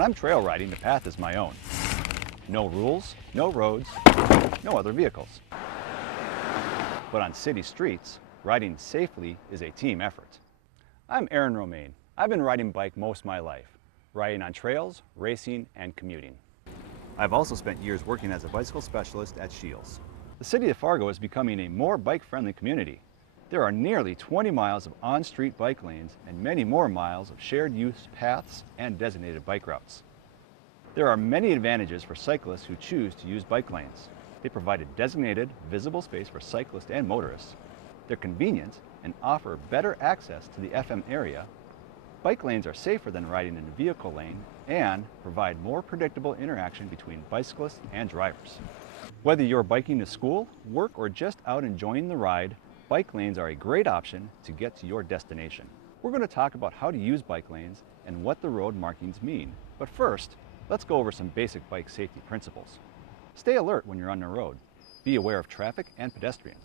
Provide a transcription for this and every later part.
When I'm trail riding, the path is my own. No rules, no roads, no other vehicles. But on city streets, riding safely is a team effort. I'm Aaron Romaine. I've been riding bike most of my life, riding on trails, racing, and commuting. I've also spent years working as a bicycle specialist at Shields. The city of Fargo is becoming a more bike-friendly community. There are nearly 20 miles of on-street bike lanes and many more miles of shared use paths and designated bike routes. There are many advantages for cyclists who choose to use bike lanes. They provide a designated, visible space for cyclists and motorists. They're convenient and offer better access to the FM area. Bike lanes are safer than riding in a vehicle lane and provide more predictable interaction between bicyclists and drivers. Whether you're biking to school, work, or just out enjoying the ride, bike lanes are a great option to get to your destination. We're going to talk about how to use bike lanes and what the road markings mean. But first, let's go over some basic bike safety principles. Stay alert when you're on the road. Be aware of traffic and pedestrians.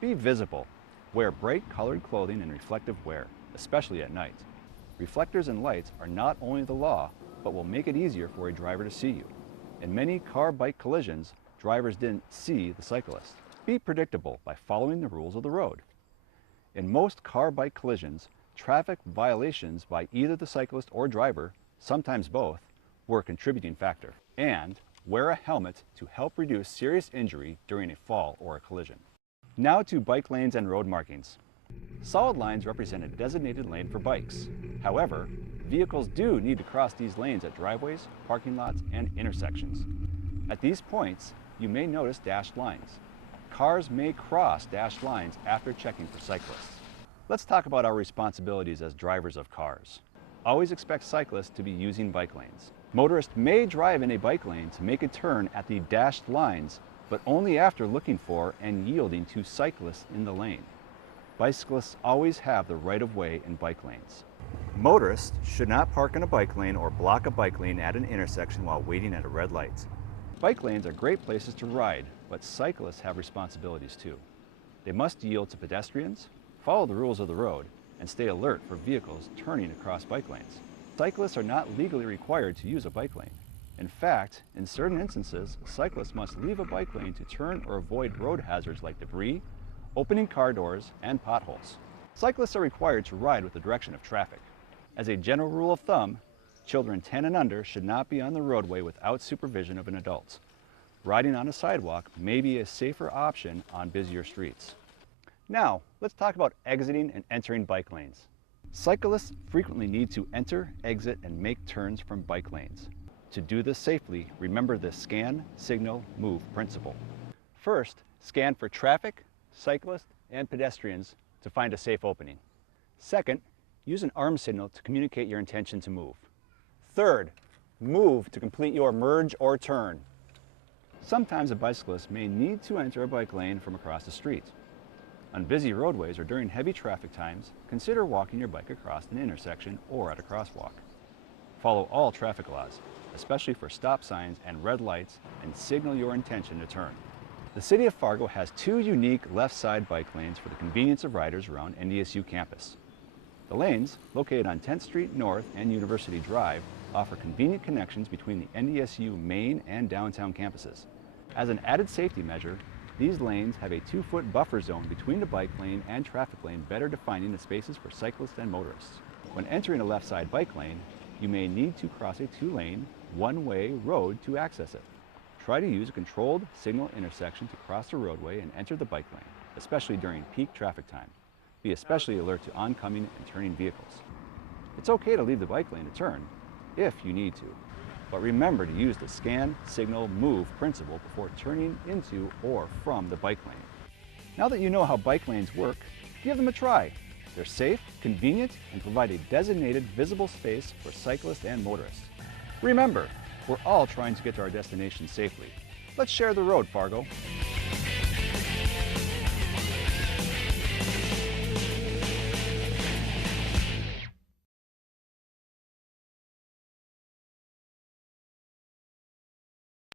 Be visible. Wear bright colored clothing and reflective wear, especially at night. Reflectors and lights are not only the law, but will make it easier for a driver to see you. In many car-bike collisions, drivers didn't see the cyclist. Be predictable by following the rules of the road. In most car-bike collisions, traffic violations by either the cyclist or driver, sometimes both, were a contributing factor. And wear a helmet to help reduce serious injury during a fall or a collision. Now to bike lanes and road markings. Solid lines represent a designated lane for bikes. However, vehicles do need to cross these lanes at driveways, parking lots, and intersections. At these points, you may notice dashed lines. Cars may cross dashed lines after checking for cyclists. Let's talk about our responsibilities as drivers of cars. Always expect cyclists to be using bike lanes. Motorists may drive in a bike lane to make a turn at the dashed lines, but only after looking for and yielding to cyclists in the lane. Bicyclists always have the right of way in bike lanes. Motorists should not park in a bike lane or block a bike lane at an intersection while waiting at a red light. Bike lanes are great places to ride, but cyclists have responsibilities too. They must yield to pedestrians, follow the rules of the road, and stay alert for vehicles turning across bike lanes. Cyclists are not legally required to use a bike lane. In fact, in certain instances, cyclists must leave a bike lane to turn or avoid road hazards like debris, opening car doors, and potholes. Cyclists are required to ride with the direction of traffic. As a general rule of thumb, children 10 and under should not be on the roadway without supervision of an adult. Riding on a sidewalk may be a safer option on busier streets. Now, let's talk about exiting and entering bike lanes. Cyclists frequently need to enter, exit, and make turns from bike lanes. To do this safely, remember the scan, signal, move principle. First, scan for traffic, cyclists, and pedestrians to find a safe opening. Second, use an arm signal to communicate your intention to move. Third, move to complete your merge or turn. Sometimes a bicyclist may need to enter a bike lane from across the street. On busy roadways or during heavy traffic times, consider walking your bike across an intersection or at a crosswalk. Follow all traffic laws, especially for stop signs and red lights, and signal your intention to turn. The City of Fargo has two unique left side bike lanes for the convenience of riders around NDSU campus. The lanes, located on 10th Street North and University Drive, offer convenient connections between the NDSU main and downtown campuses. As an added safety measure, these lanes have a 2-foot buffer zone between the bike lane and traffic lane, better defining the spaces for cyclists and motorists. When entering a left side bike lane, you may need to cross a 2-lane, one-way road to access it. Try to use a controlled signal intersection to cross the roadway and enter the bike lane, especially during peak traffic time. Be especially alert to oncoming and turning vehicles. It's okay to leave the bike lane to turn, if you need to, but remember to use the scan, signal, move principle before turning into or from the bike lane. Now that you know how bike lanes work, give them a try. They're safe, convenient, and provide a designated visible space for cyclists and motorists. Remember, we're all trying to get to our destination safely. Let's share the road, Fargo.